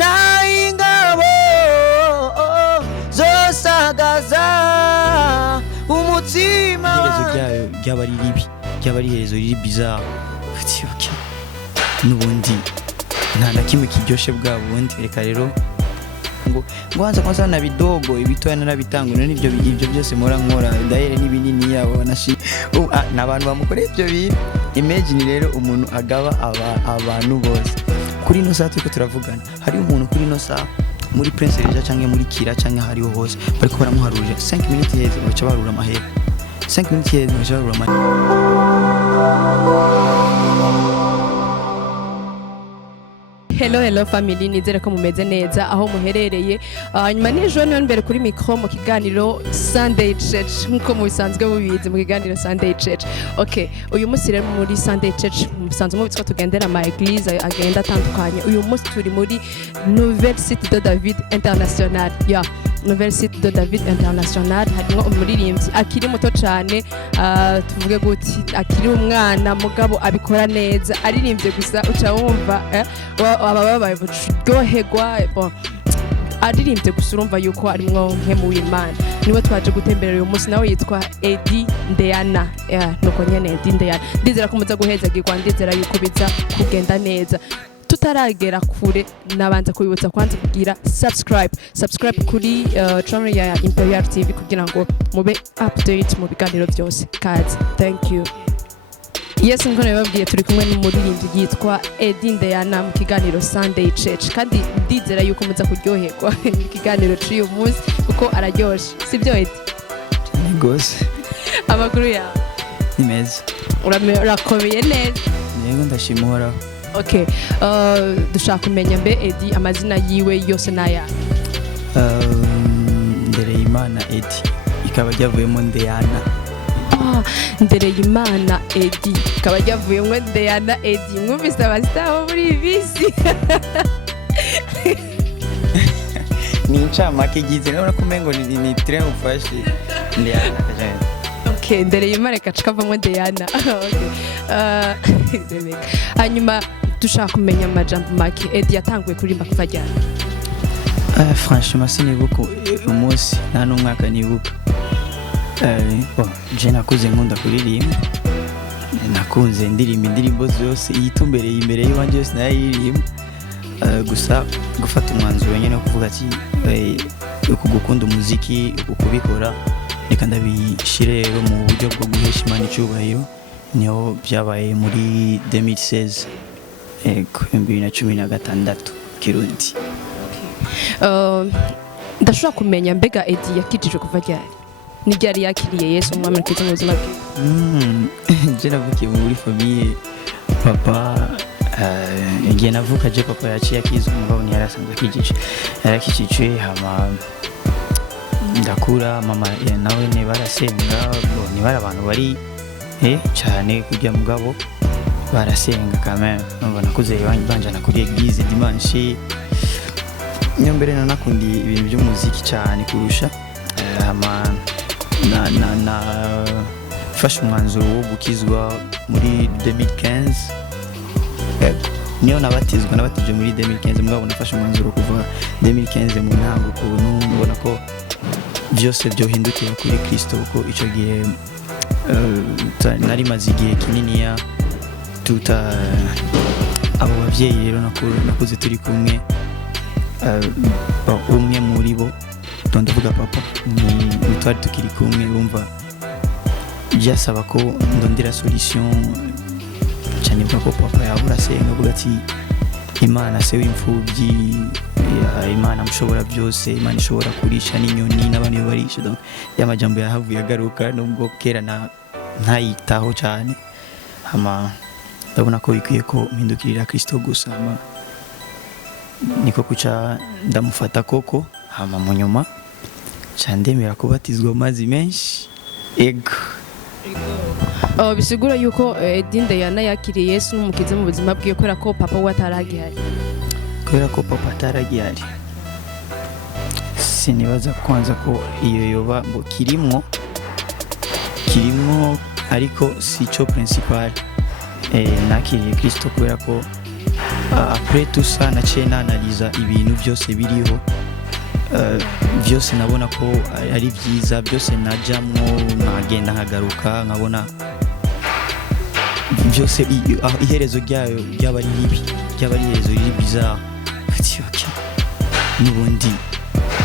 naingabo zosagaza umutima iherezo ryayo ryaba ari ribi, ryaba ari iherezo riri bizarre. N'ubundi nta na kimwe kiryoshe bwa bundi. Reka rero ngo hanza kwa sana bidogo ibitoya narabitangura n'ibyo byose mora nkora daire n'ibinini yabo nashi n'abantu bamukoreye ibyo bintu. Imagine rero umuntu agaba abantu bose kuri no saa tuko turavugana, hari umuntu kuri no saa muri Prince Reja canke muri Kira canke hariho hose bariko baramuharurira 5 minutes heze baca barura amahera 5 minutes heze baca barura amahera. Hello family, nizere ko mumeze neza aho muherereye. Nyuma n'ejo niyo mbere kuri micro mu kiganiro Sundaychurch nkuko mubisanzwe mubizi mu kiganiro Sundaychurch. Okay, uyu munsi rero muri Sundaychurch musanzwe mubitswa tugendera ama église agenda atandukanye. Uyu munsi turi muri Nouvelle Site de David International. Nouvelle Site de David International harimo umuririmbyi akiri muto cyane, tuvuge guti akiri umwana mugabo abikora neza, aririmbye gusa uca wumva ababaye buryoherwa. Aririmbye gusa urumva yuko arimwo nkemu imana. Niwe twaje gutembera uyu munsi, nawe yitwa Eddy Ndeyana. Nuko nyene Eddy Ndeyana, ndizera ko muza guhezagirwa, ndizera yuko biza kugenda neza. Tutaragera kure nabanza kubibutsa kwanza kugira subscribe kuri channel ya imperialTv kugira ngo mube update mu biganiro byose. Kazi, thank you. Yes, nko nababwiye turi kumwe n'umuririmbyi yitwa Eddy Ndeyana mu kiganiro Sundaychurch, kandi ndizera yuko muza kuryoherwa ikiganiro cy'uyu munsi kuko araryoshe, sibyo Eddy? Gose. Amakuru yawe ni meza. Urakomeye neza? Yego ndashimura. Okay, dushaka kumenya mbe Eddy amazina yiwe yose naya. Imana Eddy ikaba ryavuyemo Ndeyana. Imana Eddy ikaba ryavuyemo Ndeyana Eddy. Mwumvise abasitaho muri bisi. Ni ncamake gize nabona kumengo ni train ufashe Ndeyana kajana. Okay, Imana kacikavamo Ndeyana. Okay. Hanyuma dushaka kumenya amajambo make Eddy yatanguye kuririmba kuva ryari? Franchement sinibuka umunsi nta n'umwaka nibuka. Je nakuze nkunda kuririmba, nakunze indirimbo zose yitumbereye imbere y'ibanje yose nayiririmba. Gusa gufata umwanzuro nyene no kuvuga ati uko gukunda umuziki ukubikora reka ndabishire rero mu buryo bwo guhesha Imana icyubahiro, niho byabaye muri 2016 2016 Kirundi. Ndashobora kumenya mbega Eddy yakijije kuva ryari? Ni ryari yakiriye Yesu umwami n'umukiza mu buzima bwe? Je navukiye muri famille papa igihe navuka je papa yaciye akiza umugabo ni yarasanzwe akijije, yarakijije hama ndakura mama nawe ne barasenga, ni bara abantu bari cyane kujya mugabo barasenga quand numva nakuze banje nakuriye église dimanche. Niyo mbere nakundi ibintu by'umuziki cyane kurusha hama na fashe umwanzuro wo gukizwa muri 2015. Niyo nabatije muri 2015 mugabo nafashe umwanzuro kuva 2015 mu ntango kuntu mbona ko byose byohindukira kuri Kristo, kuko icyo gihe nari maze igihe kinini ya tuta abo babyeyi rero nakuze turi kumwe. Umwe muri bo ndavuga papa ni twari tukiri kumwe, urumva byasaba ko ndondera solution cyane ko papa yabura senga avuga ati Imana se w'imfubyi, Imana mushobora byose, Imana ishobora kurisha n'inyoni n'abantu barisha. Donc yamajambo yahavuye agaruka nubwo kera ntayitaho cyane, hama ndabona ko bikwiye ko mpindukirira Kristo gusa. Niko kuca ndamufata koko, hama mu nyuma cyandemera kubatizwa amazi menshi. Ego bisigura yuko Eddy Ndeyana yakiriye Yesu n'umukiza mu buzima bwiwe kubera ko papa we ataragihari. Kubera ko papa ataragihari sinibaza kwanza ko iyo yoba ngo kirimo ariko si cyo principal. Nakiriye Kristo kubera ko après tout ça naciye nanaliza ibintu byose biriho byose nabona ko ari byiza, byose najyamwo nkagenda nkagaruka nkabona byose iherezo ryayo ryaba ari ribi, ryaba ari iherezo riri bizarre. N'ubundi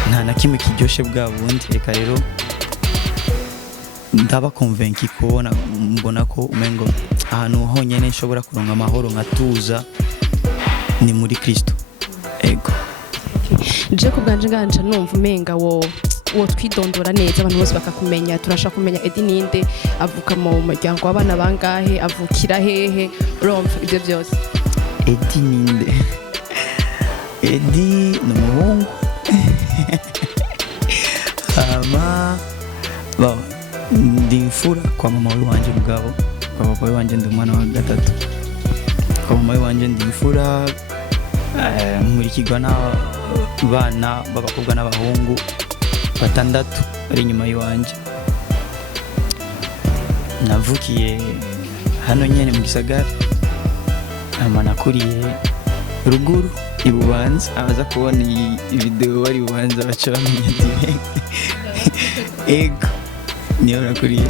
nta na kimwe kiryoshye bwa bundi, reka rero ndaba convaincu kubona mbona ko umengo ahantu honyine nshobora kuronka amahoro nkatuza ni muri Kristo. Ego je ku bwanje nganje numva umenga wo twidondora neza abantu bose bakakumenya. Turashaka kumenya Eddy ninde, avuka mu muryango w'abana bangahe, avukira hehe, urumva ibyo byose. Eddy ninde? Eddy ni umuhungu ndi imfura kwa mama wanje mugabo, kwa papa wanje ndi umwana wa gatatu, kwa mama wanje ndi imfura, nkurikirwa n'abana b'abakobwa n'abahungu batandatu ari inyuma y'iwanje. Navukiye hano nyene mu gisagara, nakuriye ruguru ibubanza. Abaza kubona iyi video bari ibubanza baca bamenya direct. Ego niyo nakuriye.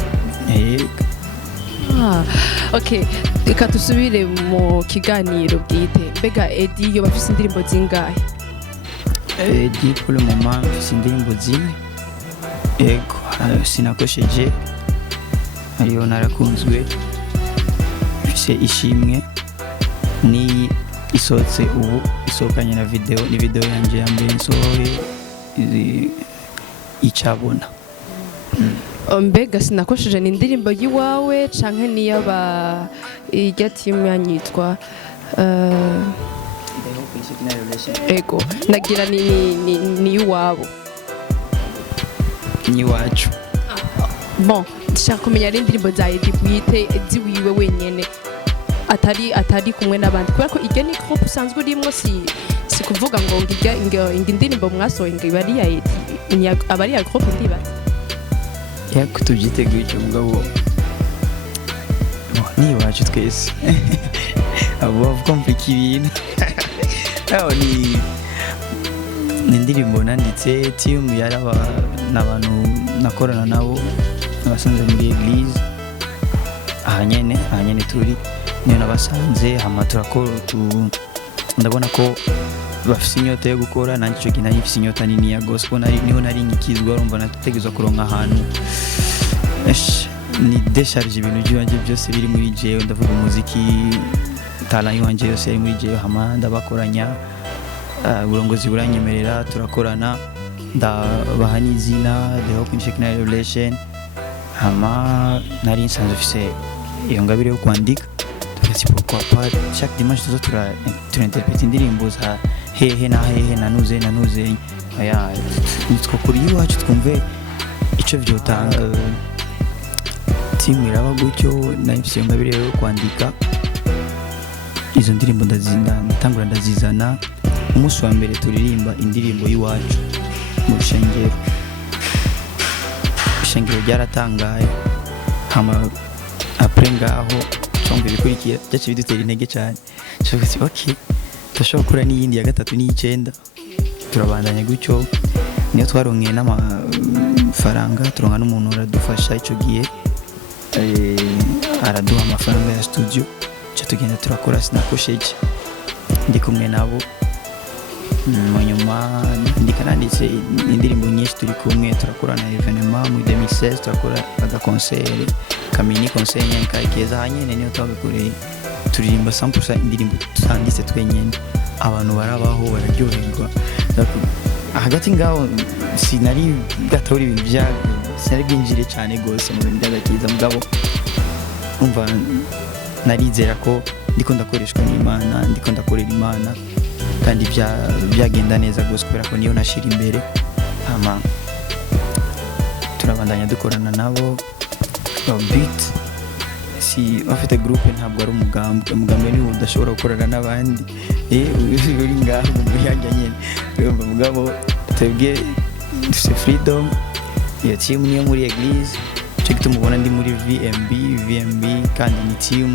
Ego okay, reka tusubire mu kiganiro bwite. Mbega Eddy yo bafise indirimbo zingahe? Eddy pour le moment bafise indirimbo zimwe. Ego sinakosheje, hariyo narakunzwe, bafise ishimwe, ni isohotse ubu, isohokanye na video, ni video yanje ya mbere nsohoye Icabona. Mbega sinakosheje ni indirimbo yiwawe canke ni yaba irya team yanyitwa ego nagira ni iwabo ni wacu. Bon, ndashaka kumenya ari indirimbo za Eddy bwite ziwiwe wenyene atari kumwe n'abandi, kubera ko iryo ni groupe usanzwe urimo, si kuvuga ngo irya indirimbo mwasohoye ngo iba ari ya Eddy, aba ari ya groupe ndibaza. Yako tubyiteguye icyo mugabo ni wacu twese. Abo bavuga ibintu aho ni indirimbo nanditse, team yaraba n'abantu nakorana nabo nabasanze muri eglise ahanyene turi niyo nabasanze hama turakora ndabona ko bafise inyota yo gukora, nanjye cyo kinani bafise inyota nini ya gospel, niho nari nyikizwa, urumva nategezwa kuronka ahantu ni décharge ibintu byanje byose biri muri jewe, ndavuga umuziki, talent yanje yose yari muri jewe, hama ndabakoranya, uburongozi buranyemerera turakorana, ndabaha n'izina The Hope in Shekinah Revelation, hama nari nsanzwe ufise iyo ngabire yo kwandika, tukati pourquoi pas chaque dimanche tuzo turinterprete indirimbo za hehe na hehe nanuze aya nitwo kuri iwacu twumve ico vyotanga. Timu iraba gutyo, nahise ngabire yo kwandika izo ndirimbo, ndatangura ndazizana. Umunsi wa mbere turirimba indirimbo y'iwacu mu rushengero ryaratangaye, hama après ngaho cyombe bikurikira byace bidutera intege cyane, cyose okay tashobora gukora n'iyindi ya gatatu n'iy'icenda, turabandanya gutyo. Niyo twaronkeye n'amafaranga, turonka n'umuntu aradufasha ico gihe, araduha amafaranga ya studio, cyo tugenda turakora sinakosheje ndi kumwe nabo. Mu nyuma nanditse indirimbo nyinshi turi kumwe, turakora na evenement mu 2016, turakora aga concert kamini concert nyankayikeza hanyene niyo twagakoreye, turirimba 100% indirimbo tutanditse twenyene, abantu barabaho bararyoherwa. Hagati ngaho sinari gatora ibintu bya sinari bwinjire cyane gose mu bintu by'agakiza, mugabo umva narizera ko ndiko ndakoreshwa n'Imana, ndiko ndakorera Imana, kandi byagenda neza gose kubera ko niyo nashira imbere. Hama turabandanya dukorana nabo. Beat si afite groupe ntabwo ari umugambi ni udashobora gukorana n'abandi, uri ngaho mu yanja nyene, mugabo twebwe dufite freedom. Iyo team niyo muri eglise, cyo gituma ubona ndi muri VMB kandi ni team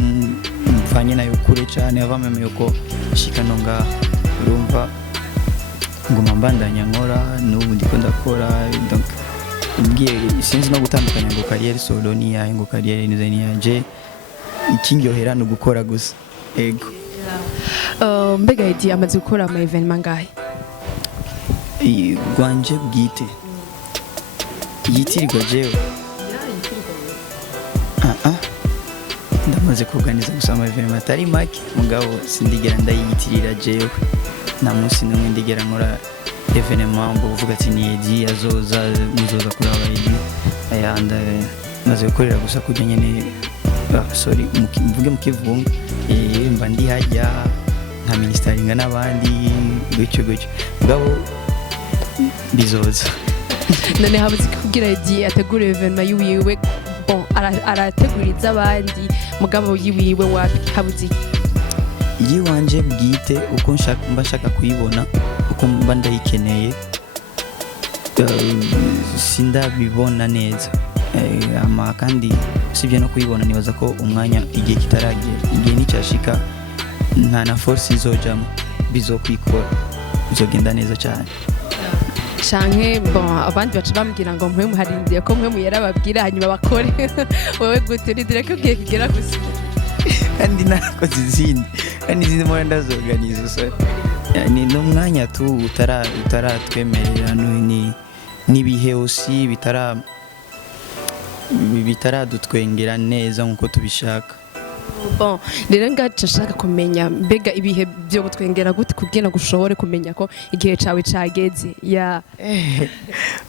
mvanye nayo kure cyane avameme yuko shika no ngaha urumva nguma mbandanya nkora n'ubu ndiko ndakora donc ubwiye sinzi no gutandukanya ngo carrière solo ni yahe ngo carrière ni yanje ikingyohera no gukora gusa ego mbega Eddy amaze gukora ama evenement ngahe gwanje bwite yitirirwa jewe ndamaze kuganiza gusa ama evenement atari make mugabo sindigera ndayiyitirira jewe na munsi n'umwe ndigera nkora evenement mbo uvuga ati ni Eddy azoza muzoza kuri Eddy ayanda maze gukorera gusa kujya nyene sorry mvuge mukivunga mba ndi hajya nka ministeringa n'abandi gutyo mugabo bizoza none habuze kugira Eddy ategura evenement yiwiwe bon arateguriza abandi mugabo yiwiwe wapi habuze yiwanje bwite uko mbashaka kuyibona uko mba ndayikeneye sindabibona neza ama kandi sibye no kuyibona nibaza ko umwanya igihe kitaragera igihe nicyashika nta na force izojamo bizokwikora bizogenda neza cyane canke bon abandi baca bambwira ngo mwe muharindiye ko mwe muyera babwira hanyuma bakore wewe gute nidire ko ugiye kugera gusa kandi nakoze izindi kandi izindi mpora ndazoganiza so ni n'umwanya tu utaratwemerera n'ibihe osi bitaradutwengera neza nkuko tubishaka bon rero ngaca nshaka kumenya mbega ibihe byo gutwengera gute kugira ngo ushobore kumenya ko igihe cawe cageze ya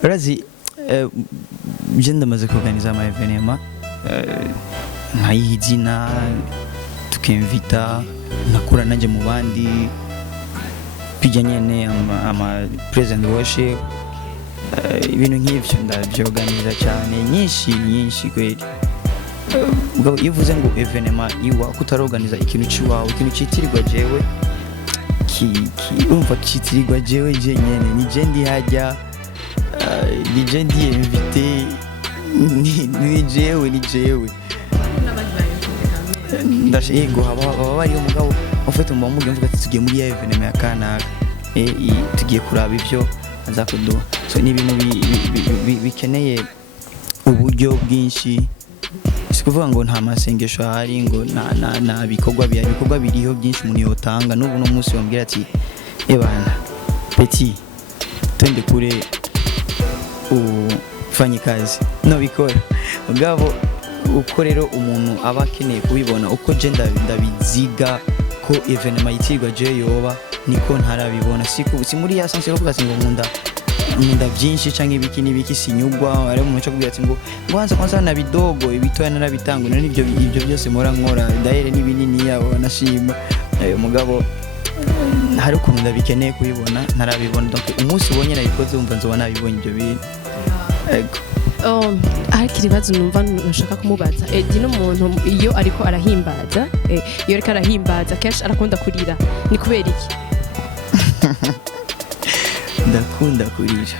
urazi je ndamaze kuganiza ama evenement nkayizina tukimvita nakura nanje mu bandi bijya nyene ama present worship ibintu nk'ivyo ndavyoganiza cyane nyinshi kweli ubwo ivuze ngo evenement iwa kutaroganiza ikintu ciwawe ikintu citirirwa jewe umva citirirwa jewe je nyene ni je ndi hajya ni je ndi invité ni jewe ndashego haba bari umugabo ufite mu bamuge mvuga ati tugiye muri ya evenement ya kanaka tugiye kuraba ivyo azakuduha so ni ibintu bikeneye uburyo bwinshi sikuvuga ngo nta masengesho ahari ngo na bikorwa biriho byinshi umuntu yotanga n'ubu no munsi wambwira ati ebana petit twende kure ufanye kazi no bikora ubwabo uko rero umuntu aba akeneye kubibona uko je ndabiziga ko evenement yitirwa je yoba niko ntarabibona si muri ya sanse kuvuga ati ngo nkunda byinshi canke ibiki sinyugwa ari mu cyo kubwira ati ngo kwanza na bidogo ibitoya narabitangura n'ibyo byose mora nkora daire n'ibinini yabo nashima mugabo hari ukuntu ndabikeneye kubibona ntarabibona donc umunsi ubonye nabikoze umva nzobona nabibonye ibyo bintu ego ariko ibibazo numva nashaka kumubaza Eddy n'umuntu iyo ariko arahimbaza iyo ariko arahimbaza kenshi arakunda kurira ni kubera iki ndakunda kurira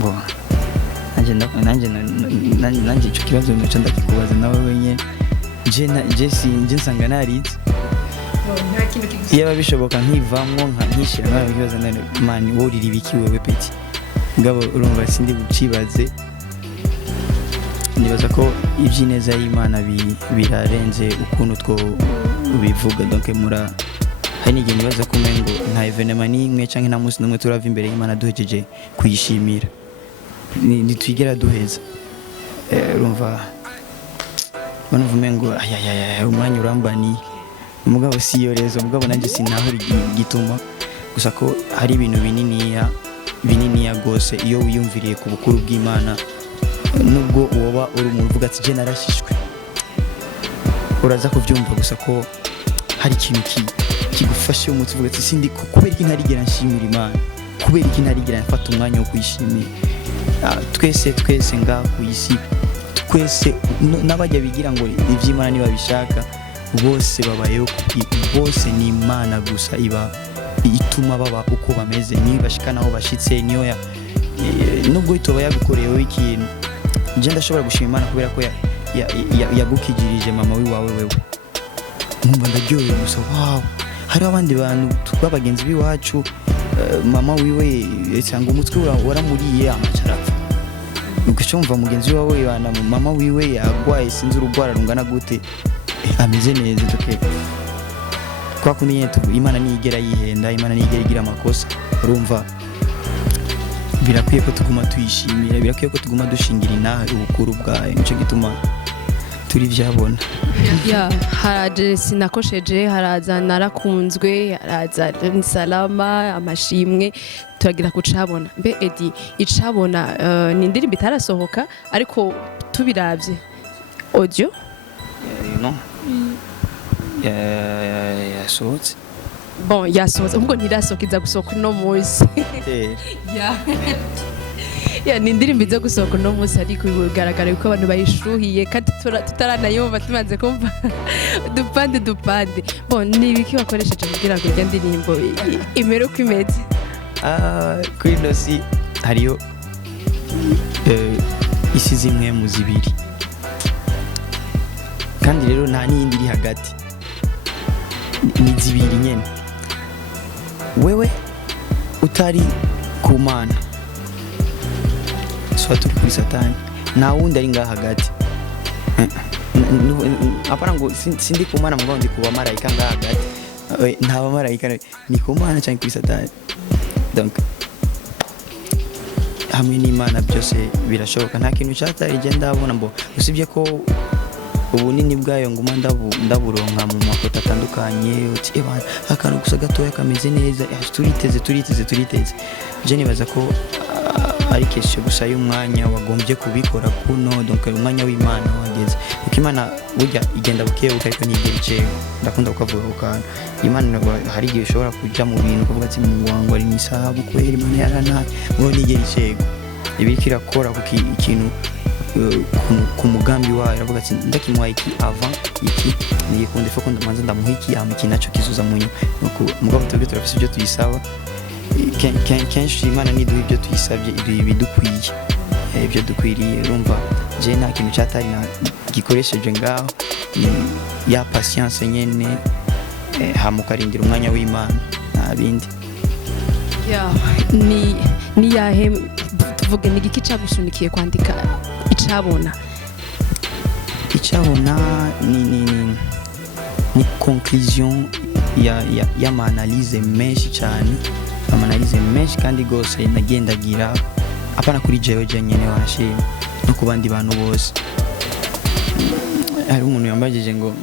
bo nanjye icyo kibazo nicyo ndakikubaza nawe wenyine je nsanga naritse iyo bishoboka nkivamwo nkishyira nawe ibibazo none mani worira ibiki wewe peti ngabo urumva sindi bucibaze nibaza ko iby'ineza y'Imana birarenze ukuntu two ubivuga donc hari n'igihe nibaza ko umengo nta evenement n'imwe canke nta munsi n'umwe turava imbere y'Imana duhejeje kuyishimira nitwigera duheza urumva banavuga umengo umwanya urambaniye umugabo siyo rezo umugabo nanjye sinaho gituma gusa ko hari ibintu bininiya gose iyo wiyumviriye ku bukuru bw'Imana nubwo woba uri umuntu uvuga ati je narashishwe uraza kuvyumva gusa ko hari ikintu kigufashe umutwe uvuga ati sindi kubera iki ntarigera nshimira Imana kubera iki ntarigera mfata umwanya wo kuyishimira twese nga ku isi twese n'abajya bigira ngo ivy'Imana niba bishaka bose babayeho bose ni Imana gusa iba ituma baba uko bameze niba bashikanaho bashitse niyo nubwo itoba yagukoreyeho ikintu je ndashobora gushima Imana kubera ko yagukijirije mama wiwawe wewe nkumva ndaryohewe gusa wow hariho abandi bantu babagenzi b'iwacu mama wiwe cyangwa umutwe waramuriye amacarapfa ugacyumva mugenzi wawe bana mama wiwe yagwaye sinzi urugwara rungana gute ameze neza doke kwa kundi nyene imana nigera yihenda imana nigera igira amakosa urumva birakwiye ko tuguma tuyishimira birakwiye ko tuguma dushingira inaha ubukuru bwayo nico gituma turi vyabona haraje sinakosheje haraza narakunzwe haraza salama amashimwe turagira kucabona mbe Eddy icabona ni indirimbo itarasohoka ariko tubiravye audio no yasohotse bon yasohotse ahubwo ntirasohoka iza gusohoka uno munsi ni indirimbo iza gusohoka uno munsi ariko bigaragara yuko abantu bayishuhiye kandi tutaranayumva tumaze kumva dupande bon ni ibiki wakoresheje kugira ngo irya ndirimbo imere uko imeze kuri ino si hariyo isi zimwe mu zibiri kandi rero nta n'iyindi iri hagati ni zibiri nyene wewe utari ku mana so turi kuri satani nta wundi ari ngaha hagati apana ngo sindi ku mana mugabo ndi ku bamarayika ngaha hagati nta bamarayika ni ku mana cyangwa kuri satani donc hamwe n'imana byose birashoboka nta kintu cyatari genda ndabona mbo usibye ko ubunini bwayo nguma ndaburonka mu mafoto atandukanye uti akantu gusa gatoya kameze neza turiteze je nibaza ko ari kesho gusa y'umwanya wagombye kubikora kuno donc umwanya w'Imana wageze uko Imana burya igenda bukebuka ariko ntigera iceho ndakunda kukavuga ukana Imana hari igihe ishobora kuja mu bintu kuvuga ati mu wangu ari misahabu kwera Imana yarana ngo ntigera iceho ibiki kirakora kuki ikintu ku mugambi wayo aravuga ati ndakimwaye iki avant iki nikunde fo kunda manza ndamuha iki amiki naco kizuza munyo nuko mugabo twebwe turafise ibyo tuyisaba kenshi Imana niduha ibyo tuyisabye ibidukwiye ibyo dukwiriye urumva je nta kintu cyatari na gikoresheje ngaho ya patience nyene hamukarindira umwanya w'Imana nta bindi ni yahe tuvuge ni giki cyagusunikiye kwandika icabona ni conclusion ya analyse menshi cyane amanalize menshi kandi gose nagendagira apana kuri jewe nyene washimye no kubandi bantu bose hari umuntu yambagije ngo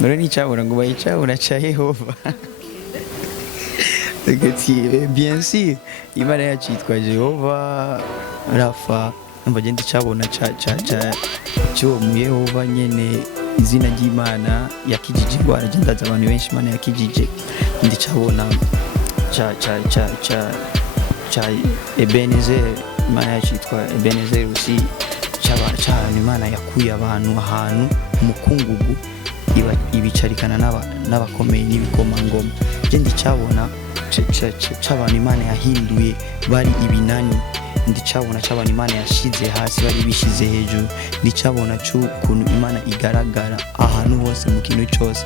ngoro ni cyabura ngo bayicabura cha Yehova bien sûr Imana yacitwa Jehova Rafa mbaje ndicabona cyo mu Yehova nyene izina ry'Imana yakijije gwara gendaza abantu benshi Imana yakijije ndicabona cha Ebenezer Imana yacitwa Ebenezer usi cyaba Imana yakuye abantu ahantu umukungugu ibicarikana n'abakomeye n'ibikomangoma je ndicabona cy'abantu Imana yahinduye bari ibinani ndicabona cy'abantu Imana yashize hasi bari bishize hejuru ndicabona cy'ukuntu Imana igaragara ahantu hose mu kintu cyose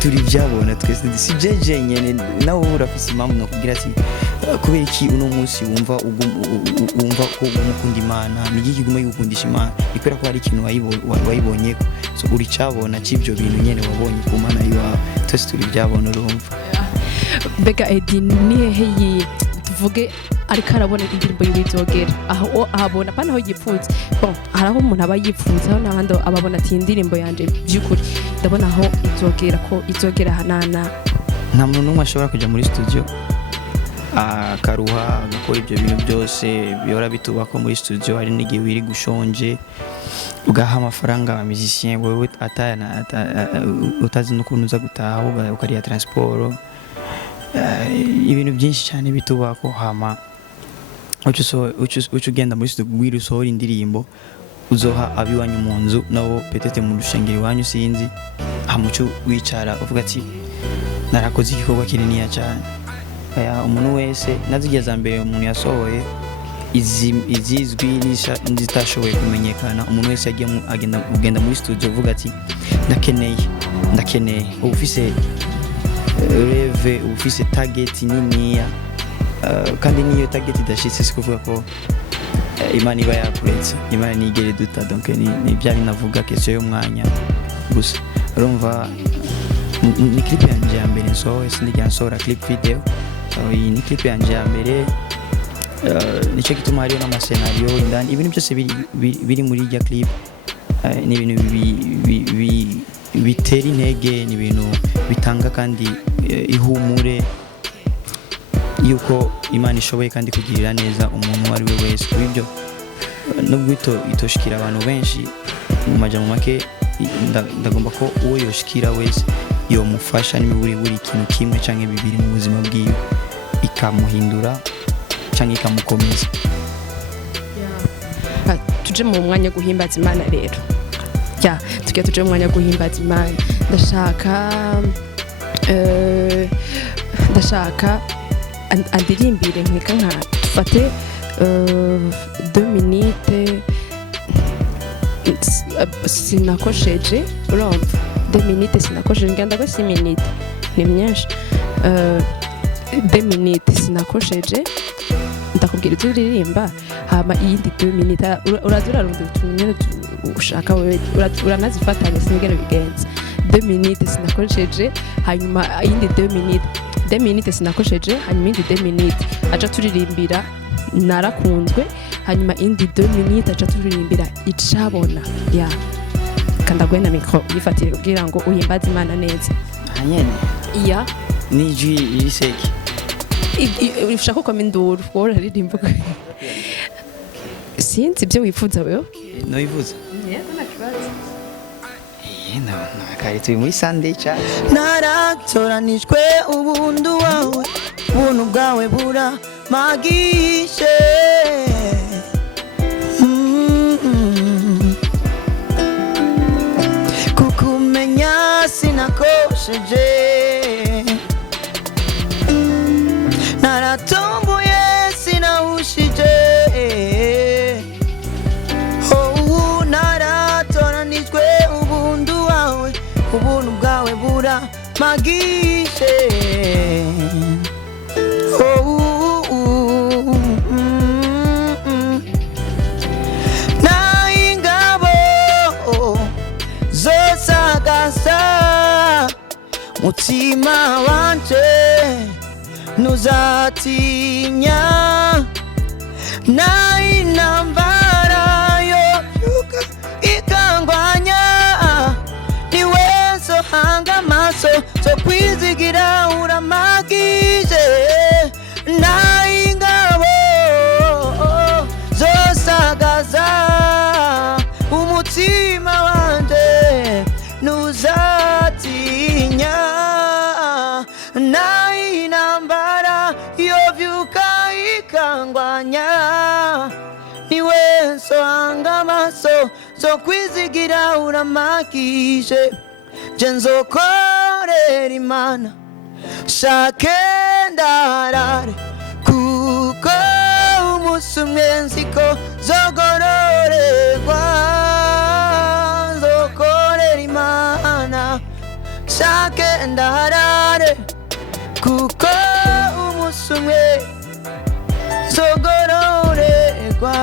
turi byabona twese si jeje nyene nawe urafise impamvu no kugira ati kubera iki uno munsi wumva ko umukunda Imana nigi kiguma yukundisha Imana ikora ko hari ikintu wayibonye so uri cyabona cy'ibyo bintu nyene wabonye ku Mana yiwawe twese turi byabona urumva Bega Eddy nihehe tuvuge ariko arabona indirimbo y'ibizogera aho ahabona pana aho yipfunze bon haraho umuntu aba yipfunze aho nabandi ababona ati indirimbo yanje byukuri ndabona aho izogera hanana nta muntu n'umwe ashobora kujya muri studio akaruha agakora ibyo bintu byose bihora bituba ko muri studio hari n'igihe wiri gushonje ugaha amafaranga aba musicien wewe utazi n'ukuntu uza gutaha ukariya transport ibintu byinshi cyane bituba ko hama ucu ugenda muri studio wiri usohora indirimbo uzoha abiwanyu mu nzu nabo petete mu rushengero iwanyu sinzi hamucu wicara uvuga ati narakoze igikorwa kinini cyane umuntu wese nazigeza mbere umuntu yasohoye izizwi n'izitashoboye kumenyekana. Umuntu wese agenda muri studio uvuga ati ndakeneye ufise reve, ufise target niniya, kandi niyo target idashitse si kuvuga ko imana iba yakuretse, imana nigere duta. Donc ni bya binavuga question y'umwanya gusa. Urumva ni clip yanje ya mbere nsohoye, sindigera nsohora clip video. Iyi ni clip yanje ya mbere, nicyo gituma hariyo n'amasenario indani. Ibintu byose biri muri irya clip ni ibintu bitera intege, ni ibintu bitanga kandi ihumure yuko imana ishoboye kandi kugirira neza umuntu ari we wese. Ibyo nubwo itoshikira abantu benshi, mu majambo make ndagomba ko uwo yoshikira wese yomufasha n'imiburi buri ikintu kimwe canke bibiri mu buzima bwiwe, ikamuhindura canke ikamukomeza. Tuje mu mwanya guhimbaza Imana rero. Tuje mu mwanya guhimbaza Imana. Ndashaka andirimbire nkeka nka dufate 2 minutes sinakosheje, urumva 2 minutes sinakosheje, ngenda ko 6 minutes ni myinshi. 2 minutes sinakosheje, ndakubwira icyo uririmba, hama iyindi 2 minutes urazurarunda utunye ushaka wewe, uranazifatanya sinigera bigenza. 2 minutes sinakosheje, hanyuma iyindi 2 minutes sinakosheje, hanyuma iyindi 2 minutes aca turirimbira narakunzwe, hanyuma indi 2 minutes aca turirimbira Icabona. Kandagwena mikro yifatire kugira ngo uhimbaze Imana neza. Hanyene nijwi iriseke ushaka ko minduru wora ririmba. Sinzi ibyo wifuza wewe. No wifuza? Nakibaza. Kari turi muri Sundaychurch. Naratoranijwe ubundu wawe, buntu bwawe bura magishe. Kukumenya sinakosheje, naratomboye sinahushije. Naratoranijwe ubuntu wawe, ubuntu bwawe bura magishe. Naingabo zosagasa mutima wanje, ntuzatinya nainambara yobyuka ikangwanya. Niwe sohanga amaso zo kwizigira uramagije. Naingabo zosagaza umutima wanje, ntuzatinya nainambara yobyuka ikangwanya. Niwe sohanga amaso zo kwizigira uramagije. Je nzokorera Imana shake ndarare, kuko umunsi umwe nziko zogororerwa. Nzokorera Imana shake ndarare, kuko umunsi umwe zogororerwa.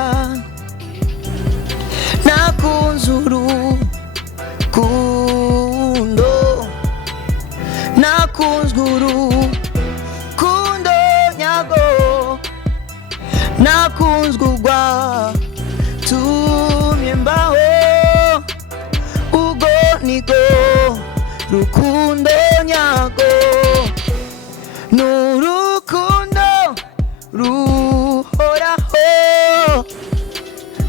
Nakunze urukundo, nakunzwe urukundo nyago, nakunzwe urwatumye mbaho. Ubwo niko rukundo nyago, n'urukundo ruhoraho,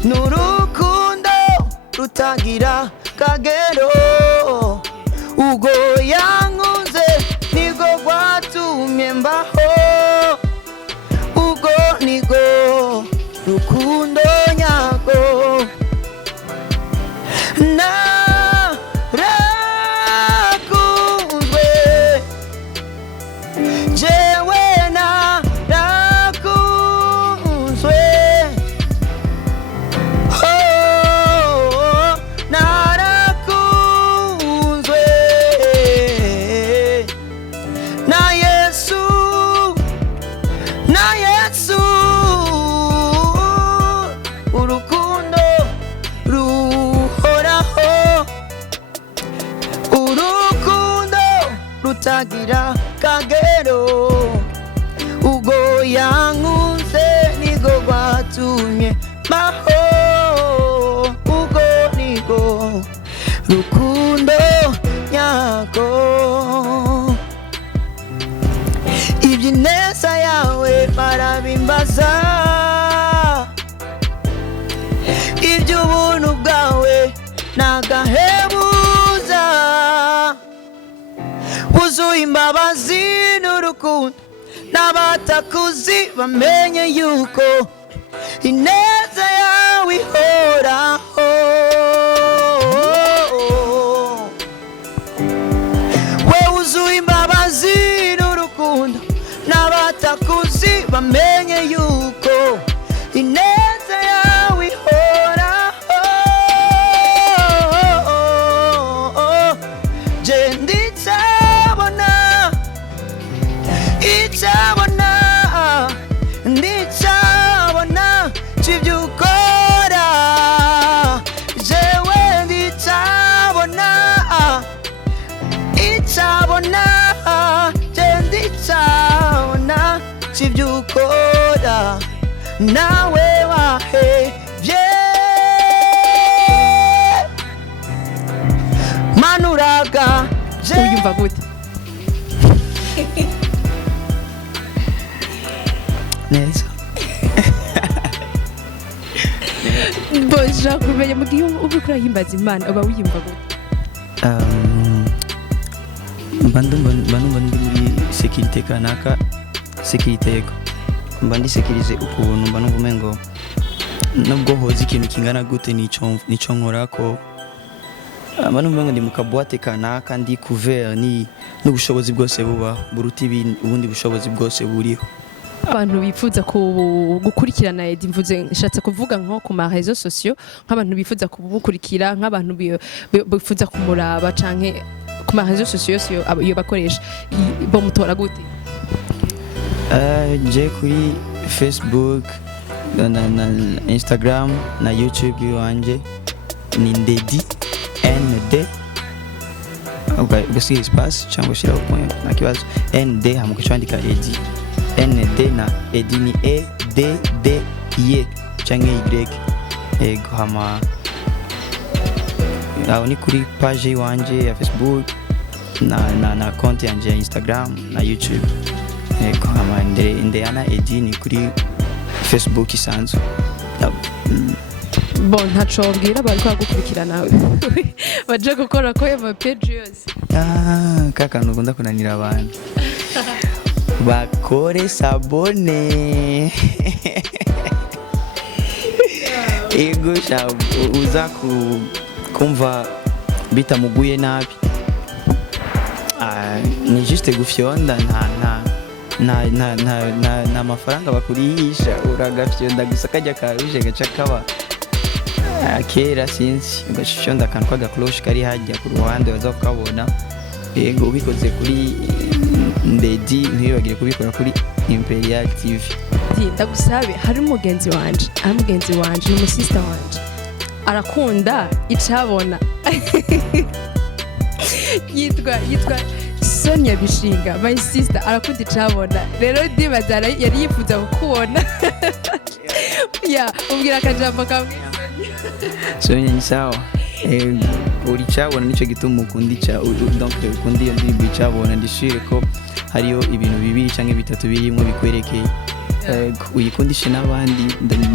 n'urukundo rutagira kagero. Ubwo yankunze niko rwatumye mbaho. Ubwo niko rukundo nyago. Narakunzwe katagira kagero ubwo yankunze nigo rwatumye maho ubwo nigo rukundo nyako iby'ineza yawe barabimbaza iby'ubuntu bwawe nagahebuza wuzuye imbabazi n'urukundo n'abatakuzi bamenye yuko ineza yawe ihoraho we wuzuye imbabazi n'urukundo n'abatakuzi bamenye yuko ineza yawe ihoraho je nditabona itabona nditabona cy'ibyo ukora jewe nditabona itabona je nditabona cy'ibyo ukora nawe wahevye manuraga uyumva gute neza boja kumenya mu gihe uba urahimbaza imana uba wiyumva gute mba numva ndi muri sekirite kanaka sekirite yego mba ndi sekirize ukuntu mba numva umengo nubwo hoza ikintu kingana gute nico nkorako mba numva ngo ndi mu kabuwate kanaka ndi couvert n'ubushobozi bwose bubaho buruta ubundi bushobozi bwose buriho abantu bifuza gukurikirana Eddy mvuze nshatse kuvuga nko ku ma réseaux sociaux nk'abantu bifuza kubukurikira nk'abantu bifuza kumuraba canke ku ma réseaux sociaux yo bakoresha bo mutora gute je kuri Facebook na Instagram na YouTube yanje ni ndedi nd ugasiga espace cyangwa shiraho point na kibazo nd hamuka cyandika Eddy nd na Eddy ni EDD ye cyangwa y ego hama aho ni kuri page wanje ya Facebook na konti yanje ya Instagram na YouTube ego hama ndeyana Eddy ni kuri Facebook isanzwe bon ntaco bwira bari kwagukurikirana baje gukora ko ama page yose kaka nugunda kunanira abantu bakore sabone ego uza kumva bitamuguye nabi ni juste gufyonda nta mafaranga bakurihisha uragafyonda gusa kajya karuje gaca kaba kera sinzi ugashonda akantu k'agakloche kari hajya ku ruhande baza kukabona yego ubikoze kuri Eddy ntibibagire kubikora kuri imperialTv ndagusabe hari umugenzi wanje ni umusista wanje arakunda icabona yitwa Sonia Bishinga my sister arakunda icabona rero ndibaza yari yifuza kukubona ya umbwira akajambo kamwe Sonia ni sawa uri cyabona nicyo gituma donc ukundi iyo ndirimbo icabona ndishire ko hariyo ibintu bibiri cyangwa bitatu birimo bikwerekeye uyikundishe n'abandi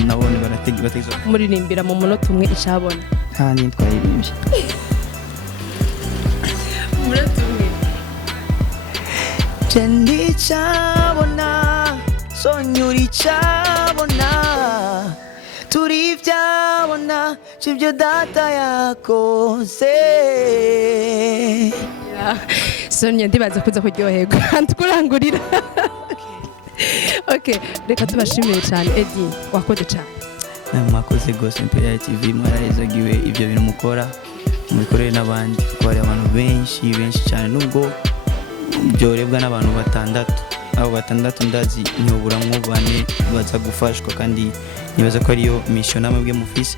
nabone barategeza muririmbira mu munota umwe icabona nta twayirimbye munota umwe Jendi cyabona sonyuri cyabona turi byabona cy'ibyo data yakoze Sonia ndibaza kuza kuryoherwa ntukurangurira okay reka tubashimire cyane Eddy wakoze cyane mwakoze gose imperialTv mwarahezagiwe ibyo bintu mukora mubikorere n'abandi kuko hari abantu benshi cyane nubwo byorebwa n'abantu batandatu ndazi nyoburamwo bane baza gufashwa kandi nibaza ko ariyo mission namwe mufise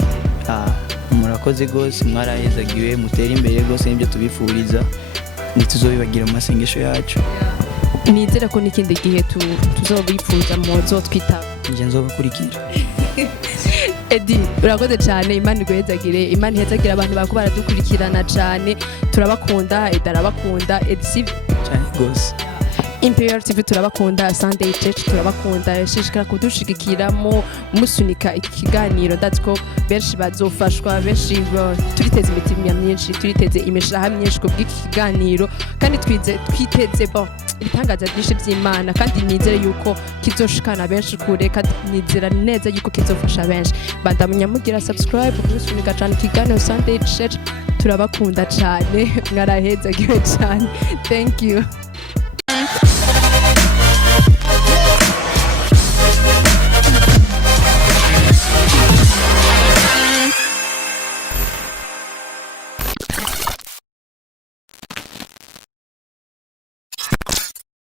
murakoze gose mwarahezagiwe mutera imbere gose nibyo tubifuriza ntituzobibagira mu masengesho yacu. nizera ko n'ikindi gihe tuzobifuza muzo twita nje nzobakurikira. Eddy urakoze cyane, imana igwezagire, imana ihezagire abantu bako baradukurikirana cyane, turabakunda, Eddy arabakunda, Eddy cyane gose. imperialTv turabakunda, Sundaychurch turabakunda, shishikara kudushigikiramo musunika iki kiganiro, ndazi ko benshi bazofashwa, benshi turiteze imitima myinshi, turiteze imishaha myinshi ku bw'iki kiganiro, kandi twiteze ibitangaza byinshi by'Imana, kandi nizere yuko kizoshikana benshi kure, kandi nizera neza yuko kizofasha benshi. Bandamenya mugira subscribe musunika cyane ikiganiro Sundaychurch, turabakunda cyane, mwarahezagire cyane. Thank you.